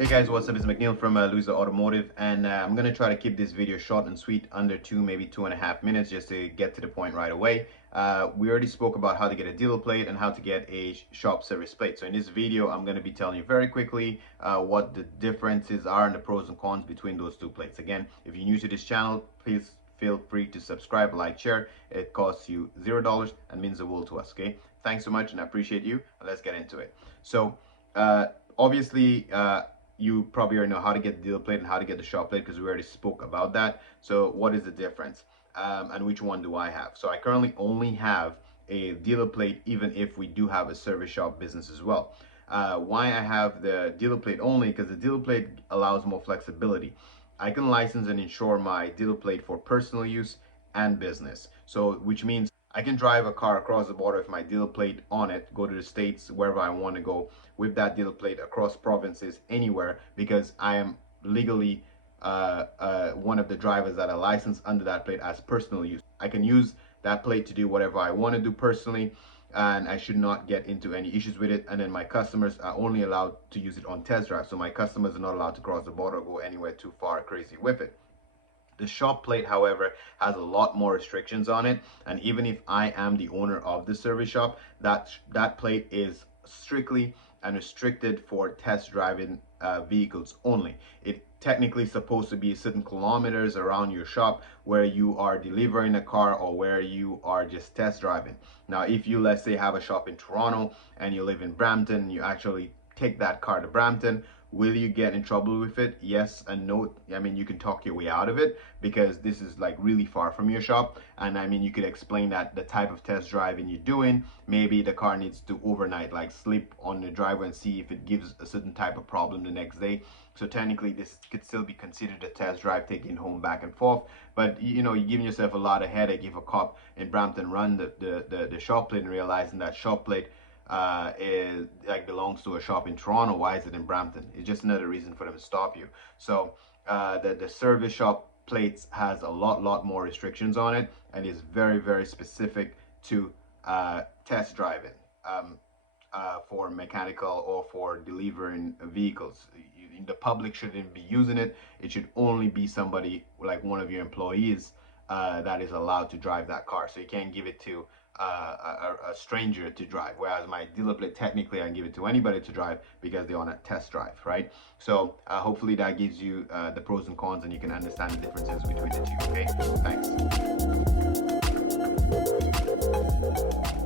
Hey guys, what's up? It's McNeil from Loser Automotive, and I'm gonna try to keep this video short and sweet, under maybe 2.5 minutes, just to get to the point right away. We already spoke about how to get a dealer plate and how to get a shop service plate. So in this video, I'm gonna be telling you very quickly what the differences are and the pros and cons between those two plates. Again, if you're new to this channel, please feel free to subscribe, like, share. It costs you $0 and means the world to us. Okay, thanks so much, and I appreciate you. Let's get into it. So obviously, you probably already know how to get the dealer plate and how to get the shop plate, because we already spoke about that. So what is the difference, and which one do I have? So I currently only have a dealer plate, even if we do have a service shop business as well. Why I have the dealer plate only? Because the dealer plate allows more flexibility. I can license and insure my dealer plate for personal use and business. So which means I can drive a car across the border with my dealer plate on it, go to the States, wherever I want to go with that dealer plate, across provinces, anywhere, because I am legally one of the drivers that are licensed under that plate as personal use. I can use that plate to do whatever I want to do personally, and I should not get into any issues with it. And then my customers are only allowed to use it on test drive. So my customers are not allowed to cross the border or go anywhere too far crazy with it. The shop plate, however, has a lot more restrictions on it, and even if I am the owner of the service shop, that plate is strictly and restricted for test driving vehicles only. It technically supposed to be certain kilometers around your shop where you are delivering a car or where you are just test driving. Now, if you, let's say, have a shop in Toronto and you live in Brampton, you actually take that car to Brampton, will you get in trouble with it? Yes and no. I mean, you can talk your way out of it, because this is like really far from your shop. And I mean, you could explain that the type of test driving you're doing, maybe the car needs to overnight, like sleep on the driveway and see if it gives a certain type of problem the next day. So technically this could still be considered a test drive, taking home back and forth. But you know, you're giving yourself a lot of headache if a cop in Brampton run the shop plate and realizing that shop plate is like belongs to a shop in Toronto. Why is it in Brampton? It's just another reason for them to stop you. So the service shop plates has a lot more restrictions on it, and is very specific to test driving, for mechanical or for delivering vehicles. The public shouldn't be using it. It should only be somebody like one of your employees that is allowed to drive that car. So you can't give it to a stranger to drive, whereas my dealer plate, technically I can give it to anybody to drive because they're on a test drive, right? So hopefully that gives you the pros and cons, and you can understand the differences between the two. Okay, thanks.